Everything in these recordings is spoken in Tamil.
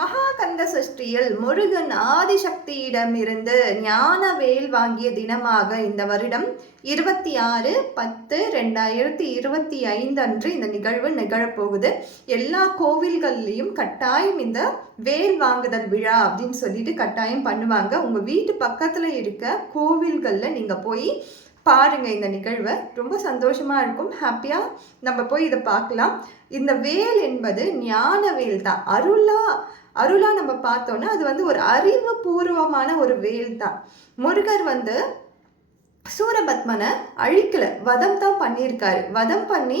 மகாகந்த சஷ்டியில் முருகன் ஆதிசக்தியிடமிருந்து ஞான வேல் வாங்கிய தினமாக இந்த வருடம் 26/10/2025 அன்று இந்த நிகழ்வு நிகழப்போகுது. எல்லா கோவில்கள்லையும் கட்டாயம் இந்த வேல் வாங்குதல் விழா அப்படின்னு சொல்லிட்டு கட்டாயம் பண்ணுவாங்க. உங்கள் வீட்டு பக்கத்தில் இருக்க கோவில்களில் நீங்கள் போய் பாருங்க. இந்த நிகழ்வை ரொம்ப சந்தோஷமா இருக்கும். ஹாப்பியா நம்ம போய் இதை பார்க்கலாம். இந்த வேல் என்பது ஞான வேல் தான். அருளா நம்ம பார்த்தோன்னா அது ஒரு அறிவுபூர்வமான ஒரு வேல் தான். முருகர் சூரபத்மனை அழிக்கல, வதம் தான் பண்ணியிருக்காரு. வதம் பண்ணி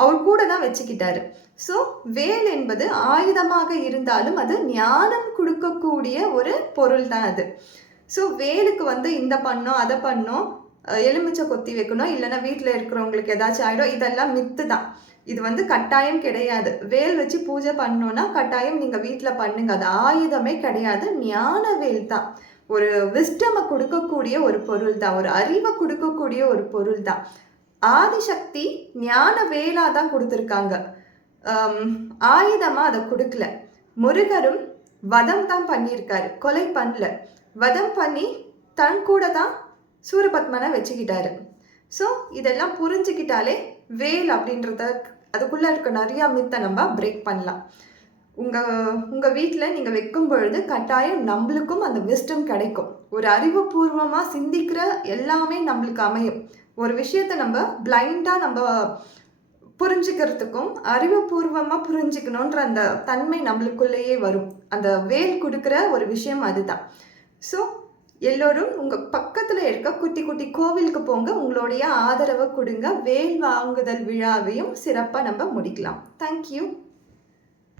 அவர் கூட தான் வச்சுக்கிட்டாரு. ஸோ வேல் என்பது ஆயுதமாக இருந்தாலும் அது ஞானம் கொடுக்கக்கூடிய ஒரு பொருள் தான் அது. ஸோ வேலுக்கு இந்த பண்ணோம் அதை பண்ணோம், எலுமிச்சை கொத்தி வைக்கணும், இல்லைன்னா வீட்டில் இருக்கிறவங்களுக்கு ஏதாச்சும் ஆகிடும், இதெல்லாம் மித்து தான். இது கட்டாயம் கிடையாது. வேல் வச்சு பூஜை பண்ணோன்னா கட்டாயம் நீங்கள் வீட்டில் பண்ணுங்க. அது ஆயுதமே கிடையாது, ஞான வேல் தான். ஒரு விஸ்டமை கொடுக்கக்கூடிய ஒரு பொருள் தான், ஒரு அறிவை கொடுக்கக்கூடிய ஒரு பொருள் தான். ஆதிசக்தி ஞான வேலாக தான் கொடுத்துருக்காங்க, ஆயுதமாக அதை கொடுக்கல. முருகரும் வதம் தான் பண்ணியிருக்காரு, கொலை பண்ணல. வதம் பண்ணி தன் கூட தான் சூரபத்மனை வச்சுக்கிட்டாரு. ஸோ இதெல்லாம் புரிஞ்சுக்கிட்டாலே வேல் அப்படின்றத அதுக்குள்ளே இருக்க நிறையா மித்தை நம்ம பிரேக் பண்ணலாம். உங்கள் வீட்டில் நீங்கள் வைக்கும் பொழுது கட்டாயம் நம்மளுக்கும் அந்த விஸ்டம் கிடைக்கும். ஒரு அறிவுபூர்வமாக சிந்திக்கிற எல்லாமே நம்மளுக்கு அமையும். ஒரு விஷயத்தை நம்ம பிளைண்டாக நம்ம புரிஞ்சுக்கிறதுக்கும் அறிவுபூர்வமாக புரிஞ்சுக்கணுன்ற அந்த தன்மை நம்மளுக்குள்ளேயே வரும். அந்த வேல் கொடுக்குற ஒரு விஷயம் அதுதான். ஸோ எல்லோரும் உங்கள் பக்கத்தில் இருக்க குட்டி குட்டி கோவிலுக்கு போங்க, உங்களுடைய ஆதரவை கொடுங்க. வேல் வாங்குதல் விழாவையும் சிறப்பாக நம்ம முடிக்கலாம். தேங்க்யூ.